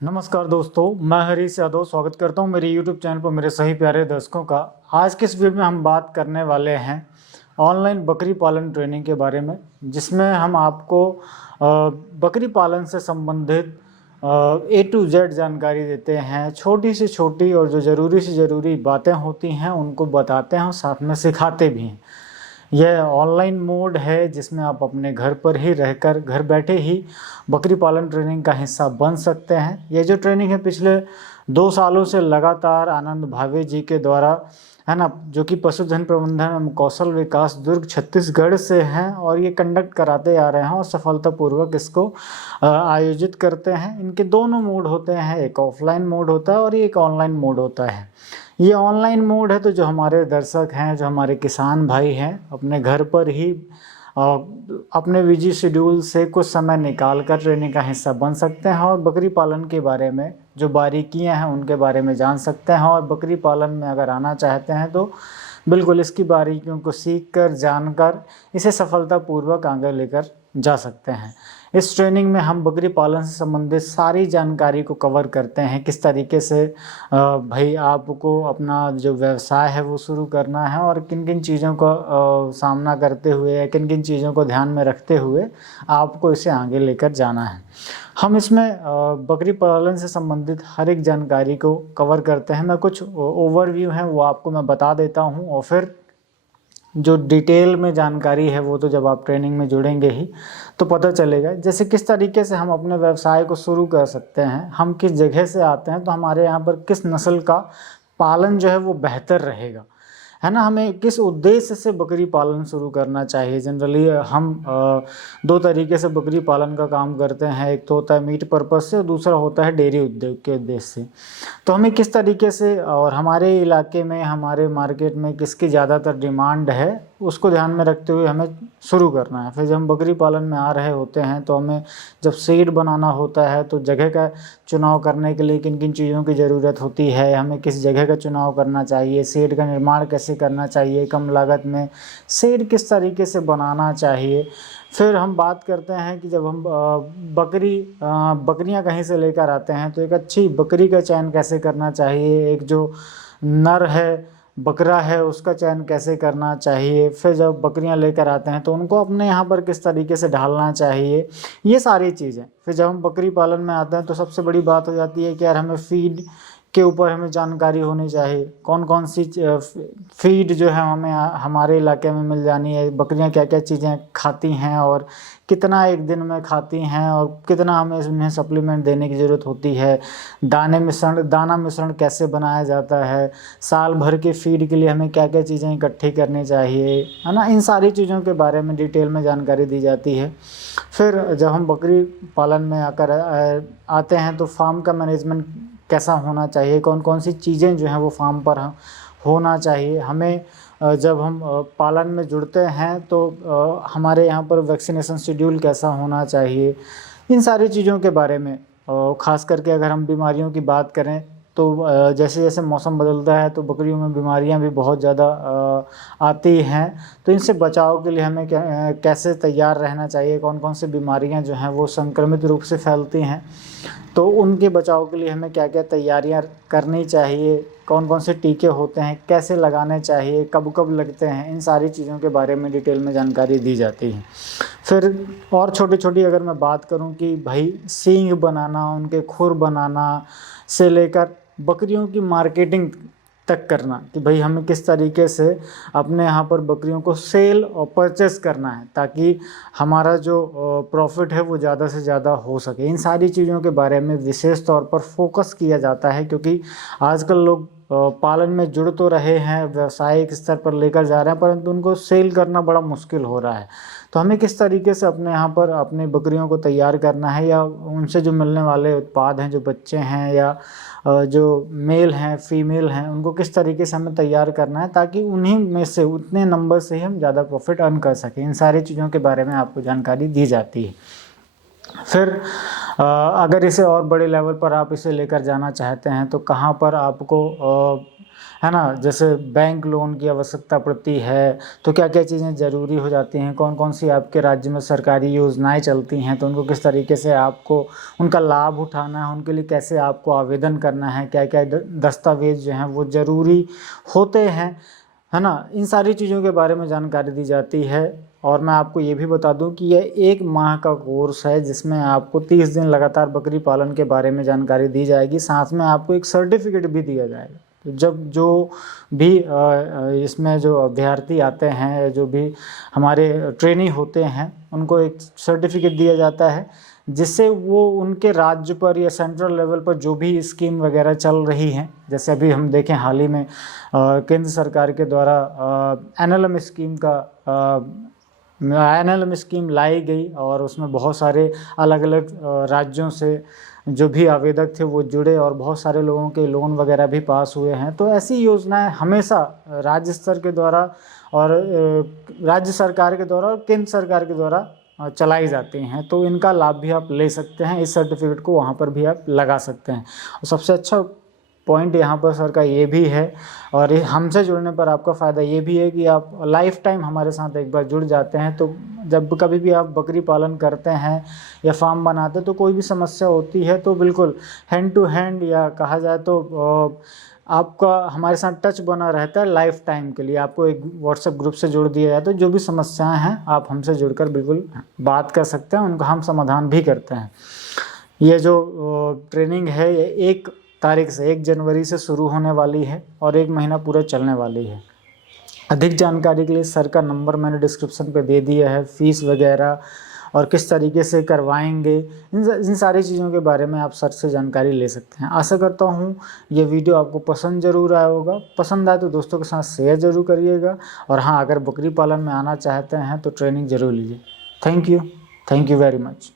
नमस्कार दोस्तों, मैं हरीश यादव स्वागत करता हूं मेरे YouTube चैनल पर मेरे सभी प्यारे दर्शकों का। आज के इस वीडियो में हम बात करने वाले हैं ऑनलाइन बकरी पालन ट्रेनिंग के बारे में, जिसमें हम आपको बकरी पालन से संबंधित A to Z जानकारी देते हैं। छोटी से छोटी और जो ज़रूरी से ज़रूरी बातें होती हैं उनको बताते हैं और साथ में सिखाते भी हैं। यह ऑनलाइन मोड है जिसमें आप अपने घर पर ही रहकर घर बैठे ही बकरी पालन ट्रेनिंग का हिस्सा बन सकते हैं। ये जो ट्रेनिंग है पिछले 2 सालों से लगातार आनंद भावे जी के द्वारा है ना, जो कि पशुधन प्रबंधन एवं कौशल विकास दुर्ग छत्तीसगढ़ से हैं और ये कंडक्ट कराते आ रहे हैं और सफलतापूर्वक इसको आयोजित करते हैं। इनके दोनों मोड होते हैं, एक ऑफलाइन मोड होता है और एक ऑनलाइन मोड होता है। ये ऑनलाइन मोड है तो जो हमारे दर्शक हैं, जो हमारे किसान भाई हैं, अपने घर पर ही अपने बिजी शेड्यूल से कुछ समय निकाल कर ट्रेनिंग का हिस्सा बन सकते हैं और बकरी पालन के बारे में जो बारीकियां हैं उनके बारे में जान सकते हैं। और बकरी पालन में अगर आना चाहते हैं तो बिल्कुल इसकी बारीकियों को सीख कर जानकर इसे सफलतापूर्वक आगे लेकर जा सकते हैं। इस ट्रेनिंग में हम बकरी पालन से संबंधित सारी जानकारी को कवर करते हैं। किस तरीके से भाई आपको अपना जो व्यवसाय है वो शुरू करना है और किन किन चीज़ों का सामना करते हुए या किन किन चीज़ों को ध्यान में रखते हुए आपको इसे आगे लेकर जाना है। हम इसमें बकरी पालन से संबंधित हर एक जानकारी को कवर करते हैं। मैं कुछ ओवरव्यू है वो आपको मैं बता देता हूँ और फिर जो डिटेल में जानकारी है वो तो जब आप ट्रेनिंग में जुड़ेंगे ही तो पता चलेगा। जैसे किस तरीके से हम अपने व्यवसाय को शुरू कर सकते हैं, हम किस जगह से आते हैं तो हमारे यहाँ पर किस नस्ल का पालन जो है वो बेहतर रहेगा, है ना। हमें किस उद्देश्य से बकरी पालन शुरू करना चाहिए। जनरली हम 2 तरीके से बकरी पालन का काम करते हैं, एक तो होता है मीट पर्पस से और दूसरा होता है डेयरी उद्योग के उद्देश्य से। तो हमें किस तरीके से और हमारे इलाके में, हमारे मार्केट में किसकी ज़्यादातर डिमांड है उसको ध्यान में रखते हुए हमें शुरू करना है। फिर जब हम बकरी पालन में आ रहे होते हैं तो हमें जब सीड बनाना होता है तो जगह का चुनाव करने के लिए किन किन चीज़ों की ज़रूरत होती है, हमें किस जगह का चुनाव करना चाहिए, सीड का निर्माण कैसे करना चाहिए, कम लागत में सीड किस तरीके से बनाना चाहिए। फिर हम बात करते हैं कि जब हम बकरियां कहीं से लेकर आते हैं तो एक अच्छी बकरी का चयन कैसे करना चाहिए, एक जो नर है बकरा है उसका चयन कैसे करना चाहिए। फिर जब बकरियां लेकर आते हैं तो उनको अपने यहाँ पर किस तरीके से ढालना चाहिए, ये सारी चीज़ें। फिर जब हम बकरी पालन में आते हैं तो सबसे बड़ी बात हो जाती है कि यार हमें फीड के ऊपर हमें जानकारी होनी चाहिए। कौन कौन सी फीड जो है हमें हमारे इलाके में मिल जानी है, बकरियां क्या क्या चीज़ें खाती हैं और कितना एक दिन में खाती हैं और कितना हमें उन्हें सप्लीमेंट देने की ज़रूरत होती है। दाना मिश्रण कैसे बनाया जाता है, साल भर के फीड के लिए हमें क्या क्या चीज़ें इकट्ठी करनी चाहिए, है ना। इन सारी चीज़ों के बारे में डिटेल में जानकारी दी जाती है। फिर जब हम बकरी पालन में आते हैं तो फार्म का मैनेजमेंट कैसा होना चाहिए, कौन कौन सी चीज़ें जो हैं वो फार्म पर होना चाहिए। हमें जब हम पालन में जुड़ते हैं तो हमारे यहाँ पर वैक्सीनेशन शेड्यूल कैसा होना चाहिए। इन सारी चीज़ों के बारे में ख़ास करके अगर हम बीमारियों की बात करें तो जैसे जैसे मौसम बदलता है तो बकरियों में बीमारियां भी बहुत ज़्यादा आती हैं। तो इनसे बचाव के लिए हमें कैसे तैयार रहना चाहिए, कौन कौन सी बीमारियां जो हैं वो संक्रमित रूप से फैलती हैं तो उनके बचाव के लिए हमें क्या क्या तैयारियां करनी चाहिए, कौन कौन से टीके होते हैं, कैसे लगाने चाहिए, कब कब लगते हैं। इन सारी चीज़ों के बारे में डिटेल में जानकारी दी जाती है। फिर और छोटी छोटी अगर मैं बात करूं कि भाई सींग बनाना, उनके खुर बनाना से लेकर बकरियों की मार्केटिंग तक करना कि भाई हमें किस तरीके से अपने यहाँ पर बकरियों को सेल और परचेस करना है ताकि हमारा जो प्रॉफिट है वो ज़्यादा से ज़्यादा हो सके। इन सारी चीज़ों के बारे में विशेष तौर पर फोकस किया जाता है क्योंकि आजकल लोग पालन में जुड़ तो रहे हैं, व्यावसायिक स्तर पर लेकर जा रहे हैं, परंतु उनको सेल करना बड़ा मुश्किल हो रहा है। तो हमें किस तरीके से अपने यहाँ पर अपनी बकरियों को तैयार करना है या उनसे जो मिलने वाले उत्पाद हैं, जो बच्चे हैं या जो मेल हैं फीमेल हैं, उनको किस तरीके से हमें तैयार करना है ताकि उन्हीं में से उतने नंबर से ही हम ज़्यादा प्रॉफिट अर्न कर सकें। इन सारी चीज़ों के बारे में आपको जानकारी दी जाती है। फिर अगर इसे और बड़े लेवल पर आप इसे लेकर जाना चाहते हैं तो कहाँ पर आपको है ना। जैसे बैंक लोन की आवश्यकता पड़ती है तो क्या क्या चीज़ें ज़रूरी हो जाती हैं, कौन कौन सी आपके राज्य में सरकारी योजनाएं चलती हैं तो उनको किस तरीके से आपको उनका लाभ उठाना है, उनके लिए कैसे आपको आवेदन करना है, क्या क्या दस्तावेज जो हैं वो ज़रूरी होते हैं, है ना। इन सारी चीज़ों के बारे में जानकारी दी जाती है। और मैं आपको ये भी बता दूं कि यह 1 माह का कोर्स है जिसमें आपको 30 दिन लगातार बकरी पालन के बारे में जानकारी दी जाएगी, साथ में आपको एक सर्टिफिकेट भी दिया जाएगा। तो जब जो भी इसमें जो अभ्यर्थी आते हैं, जो भी हमारे ट्रेनी होते हैं, उनको एक सर्टिफिकेट दिया जाता है जिससे वो उनके राज्य पर या सेंट्रल लेवल पर जो भी स्कीम वगैरह चल रही हैं, जैसे अभी हम देखें हाल ही में केंद्र सरकार के द्वारा एनएलएम स्कीम लाई गई और उसमें बहुत सारे अलग अलग राज्यों से जो भी आवेदक थे वो जुड़े और बहुत सारे लोगों के लोन वगैरह भी पास हुए हैं। तो ऐसी योजनाएं हमेशा राज्य स्तर के द्वारा और राज्य सरकार के द्वारा और केंद्र सरकार के द्वारा चलाई जाती हैं, तो इनका लाभ भी आप ले सकते हैं। इस सर्टिफिकेट को वहाँ पर भी आप लगा सकते हैं। और सबसे अच्छा पॉइंट यहाँ पर सर का ये भी है, और हमसे जुड़ने पर आपका फ़ायदा ये भी है कि आप लाइफ टाइम हमारे साथ एक बार जुड़ जाते हैं, तो जब कभी भी आप बकरी पालन करते हैं या फार्म बनाते हैं तो कोई भी समस्या होती है तो बिल्कुल हैंड टू हैंड, या कहा जाए तो आपका हमारे साथ टच बना रहता है लाइफ टाइम के लिए। आपको एक व्हाट्सएप ग्रुप से जोड़ दिया जाए तो जो भी समस्याएं हैं आप हमसे जुड़कर बिल्कुल बात कर सकते हैं, उनका हम समाधान भी करते हैं। ये जो ट्रेनिंग है ये 1 तारीख से 1 जनवरी से शुरू होने वाली है और 1 महीना पूरा चलने वाली है। अधिक जानकारी के लिए सर का नंबर मैंने डिस्क्रिप्शन पे दे दिया है, फीस वगैरह और किस तरीके से करवाएंगे, इन सारी चीज़ों के बारे में आप सर से जानकारी ले सकते हैं। आशा करता हूँ ये वीडियो आपको पसंद ज़रूर आया होगा। पसंद आए तो दोस्तों के साथ शेयर ज़रूर करिएगा, और हाँ, अगर बकरी पालन में आना चाहते हैं तो ट्रेनिंग ज़रूर लीजिए। Thank you very much.